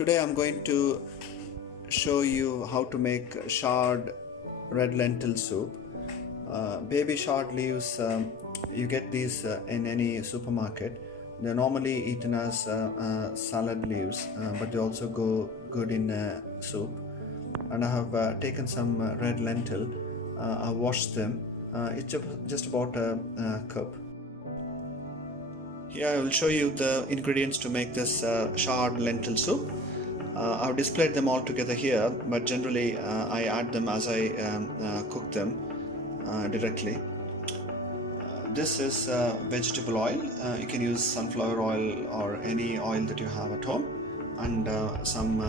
Today I'm going to show you how to make chard red lentil soup. Baby chard leaves, you get these in any supermarket. They're normally eaten as salad leaves, but they also go good in soup. And I have taken some red lentil. I washed them. It's just about a cup. Here I will show you the ingredients to make this chard lentil soup. I've displayed them all together here, but generally I add them as I cook them directly. This is vegetable oil. You can use sunflower oil or any oil that you have at home, and some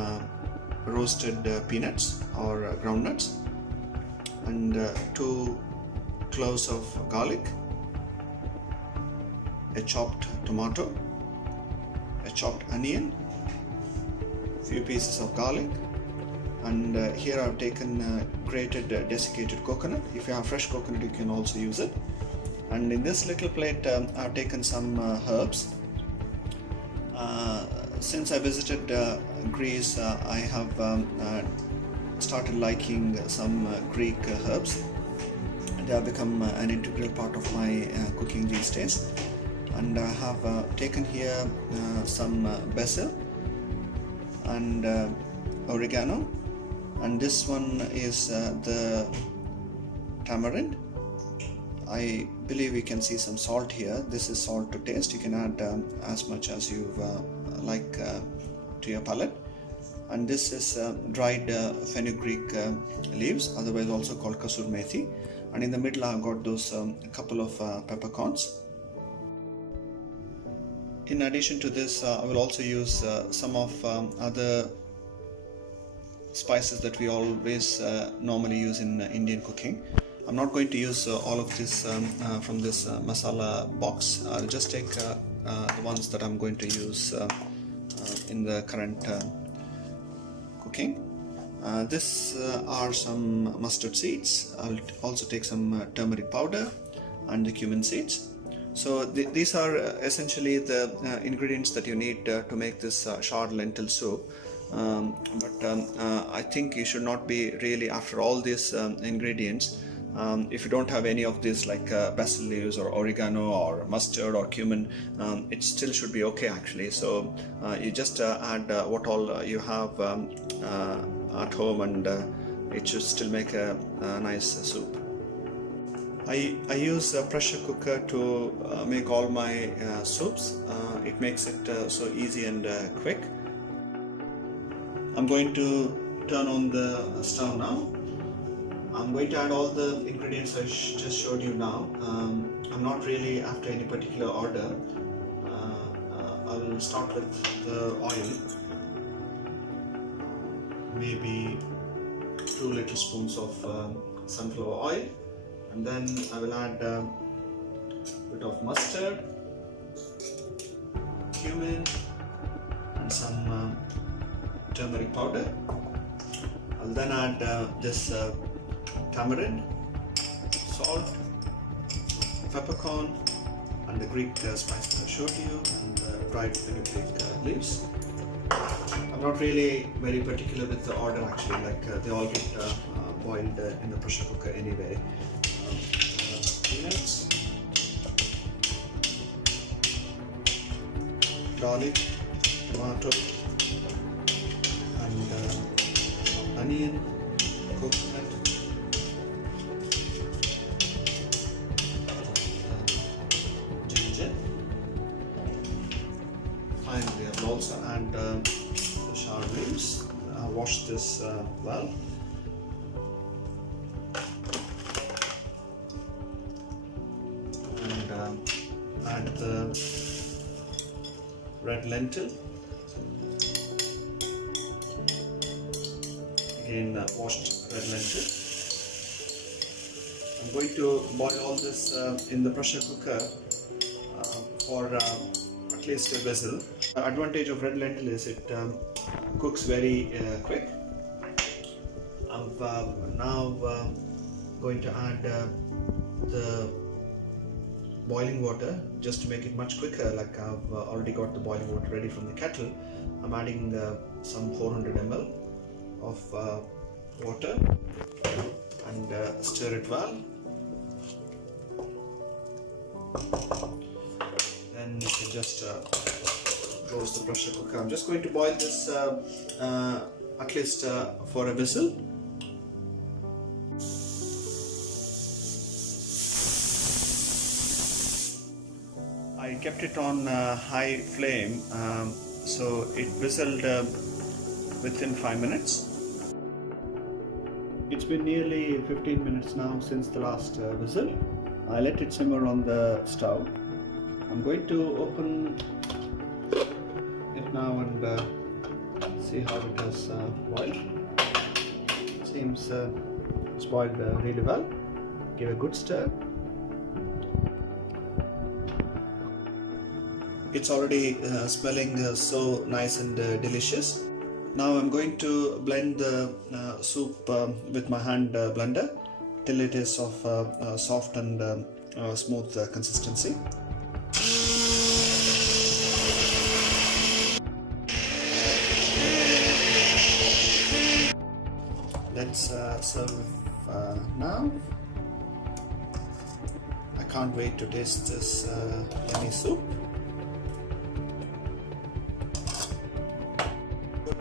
roasted peanuts or groundnuts, and 2 cloves of garlic, a chopped tomato, a chopped onion, few pieces of garlic, and here I've taken grated desiccated coconut. If you have fresh coconut, you can also use it. And in this little plate I've taken some herbs. Since I visited Greece, I have started liking some Greek herbs. They have become an integral part of my cooking these days. And I have taken here some basil and oregano, and this one is the tamarind. I believe you can see some salt here. This is salt to taste. You can add as much as you like to your palate. And this is dried fenugreek leaves, otherwise also called kasur methi. And in the middle I've got those couple of peppercorns. In addition to this, I will also use some of other spices that we always normally use in Indian cooking. I'm not going to use all of this from this masala box. I'll just take the ones that I'm going to use in the current cooking. This are some mustard seeds. I'll also take some turmeric powder and the cumin seeds. So these are essentially the ingredients that you need to make this chard lentil soup. I think you should not be really after all these ingredients. If you don't have any of these, like basil leaves or oregano or mustard or cumin, it still should be okay actually. So you just add what all you have at home, and it should still make a nice soup. I use a pressure cooker to make all my soups. It makes it so easy and quick. I'm going to turn on the stove now. I'm going to add all the ingredients I just showed you now. I'm not really after any particular order. I will start with the oil. Maybe 2 little spoons of sunflower oil. And then I will add a bit of mustard, cumin, and some turmeric powder. I'll then add this tamarind, salt, peppercorn, and the Greek spice that I showed you, and dried fenugreek leaves. I'm not really very particular with the order actually, like they all get boiled in the pressure cooker anyway. Peanuts, garlic, tomato, and onion, coconut, ginger. Finally, I will also add the chard leaves. Wash this well. Add the red lentil. Again, washed red lentil. I'm going to boil all this in the pressure cooker for at least a vessel. The advantage of red lentil is it cooks very quick. I'm now going to add the boiling water just to make it much quicker. Like I've already got the boiling water ready from the kettle. I'm adding some 400 ml of water and stir it well. Then you can just close the pressure cooker. I'm just going to boil this at least for a whistle. I kept it on high flame, so it whistled within 5 minutes. It's been nearly 15 minutes now since the last whistle. I let it simmer on the stove. I'm going to open it now and see how it has boiled. Seems it's boiled really well. Give a good stir. It's already smelling so nice and delicious. Now I'm going to blend the soup with my hand blender till it is of soft and smooth consistency. Let's serve now. I can't wait to taste this yummy soup.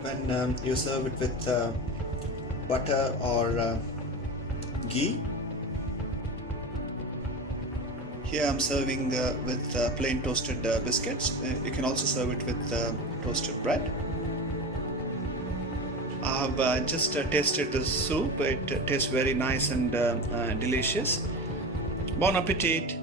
When you serve it with butter or ghee. Here I'm serving with plain toasted biscuits. You can also serve it with toasted bread. I've just tasted the soup. It tastes very nice and delicious. Bon appetit!